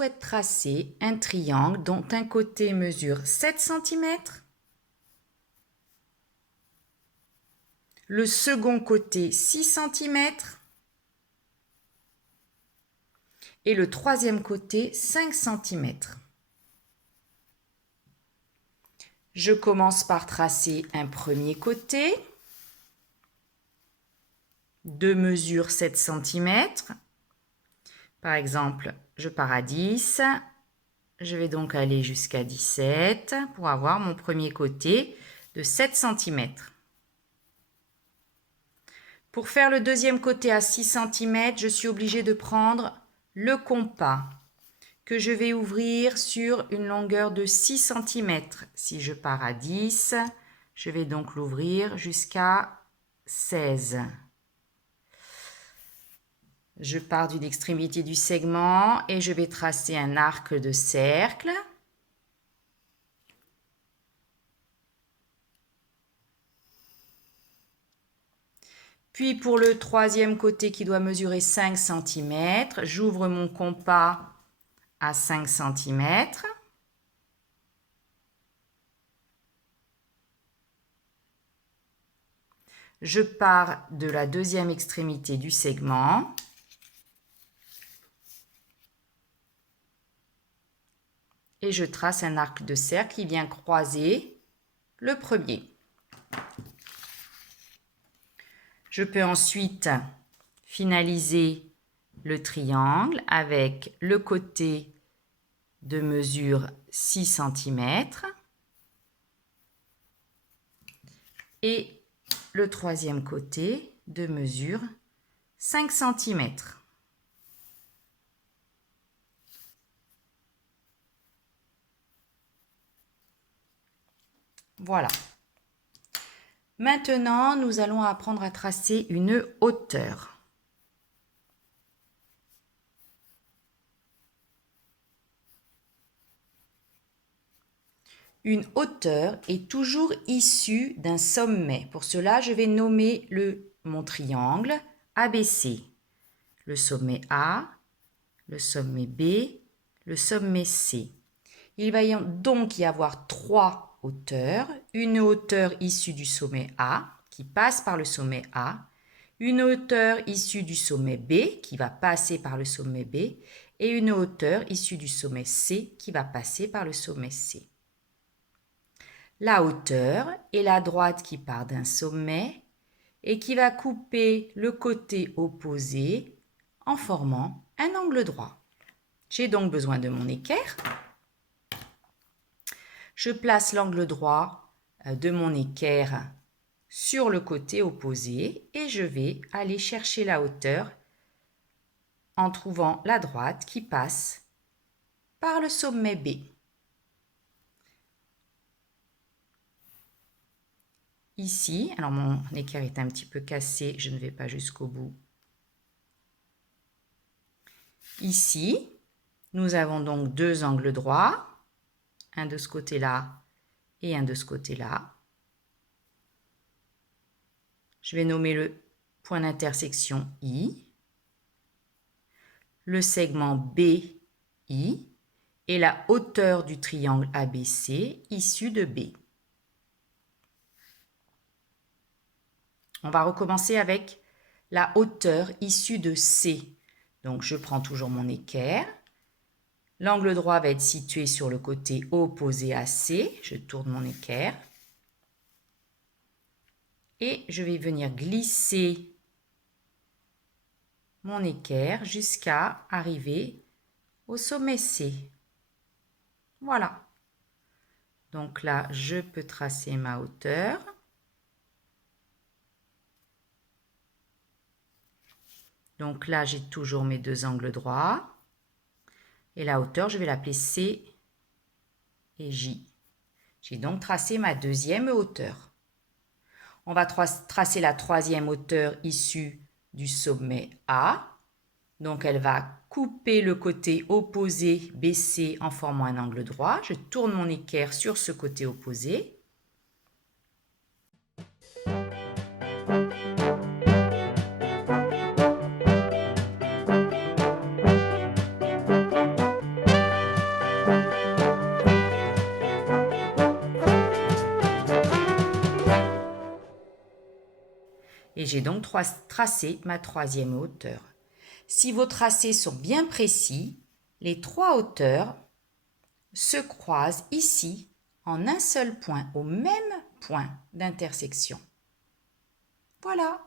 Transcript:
souhaite tracer un triangle dont un côté mesure 7 cm, le second côté 6 cm et le troisième côté 5 cm. Je commence par tracer un premier côté de mesure 7 cm. Par exemple, je pars à 10. Je vais donc aller jusqu'à 17 pour avoir mon premier côté de 7 cm. Pour faire le deuxième côté à 6 cm, je suis obligée de prendre le compas que je vais ouvrir sur une longueur de 6 cm. Si je pars à 10, je vais donc l'ouvrir jusqu'à 16. Je pars d'une extrémité du segment et je vais tracer un arc de cercle. Puis pour le troisième côté qui doit mesurer 5 cm, j'ouvre mon compas à 5 cm. Je pars de la deuxième extrémité du segment. Et je trace un arc de cercle qui vient croiser le premier. Je peux ensuite finaliser le triangle avec le côté de mesure 6 cm et le troisième côté de mesure 5 cm. Voilà. Maintenant, nous allons apprendre à tracer une hauteur. Une hauteur est toujours issue d'un sommet. Pour cela, je vais nommer mon triangle ABC. Le sommet A, le sommet B, le sommet C. Il va donc y avoir 3 hauteurs. Une hauteur issue du sommet A, qui passe par le sommet A. Une hauteur issue du sommet B, qui va passer par le sommet B. Et une hauteur issue du sommet C, qui va passer par le sommet C. La hauteur est la droite qui part d'un sommet et qui va couper le côté opposé en formant un angle droit. J'ai donc besoin de mon équerre. Je place l'angle droit de mon équerre sur le côté opposé et je vais aller chercher la hauteur en trouvant la droite qui passe par le sommet B. Ici, alors mon équerre est un petit peu cassé, je ne vais pas jusqu'au bout. Ici, nous avons donc 2 angles droits, un de ce côté-là et un de ce côté-là. Je vais nommer le point d'intersection I, le segment BI et la hauteur du triangle ABC issue de B. On va recommencer avec la hauteur issue de C. Donc, je prends toujours mon équerre. L'angle droit va être situé sur le côté opposé à C. Je tourne mon équerre. Et je vais venir glisser mon équerre jusqu'à arriver au sommet C. Voilà. Donc là, je peux tracer ma hauteur. Donc là, j'ai toujours mes 2 angles droits. Et la hauteur, je vais l'appeler C et J. J'ai donc tracé ma deuxième hauteur. On va tracer la troisième hauteur issue du sommet A. Donc elle va couper le côté opposé BC en formant un angle droit. Je tourne mon équerre sur ce côté opposé. Et j'ai donc tracé ma troisième hauteur. Si vos tracés sont bien précis, les trois hauteurs se croisent ici en un seul point, au même point d'intersection. Voilà.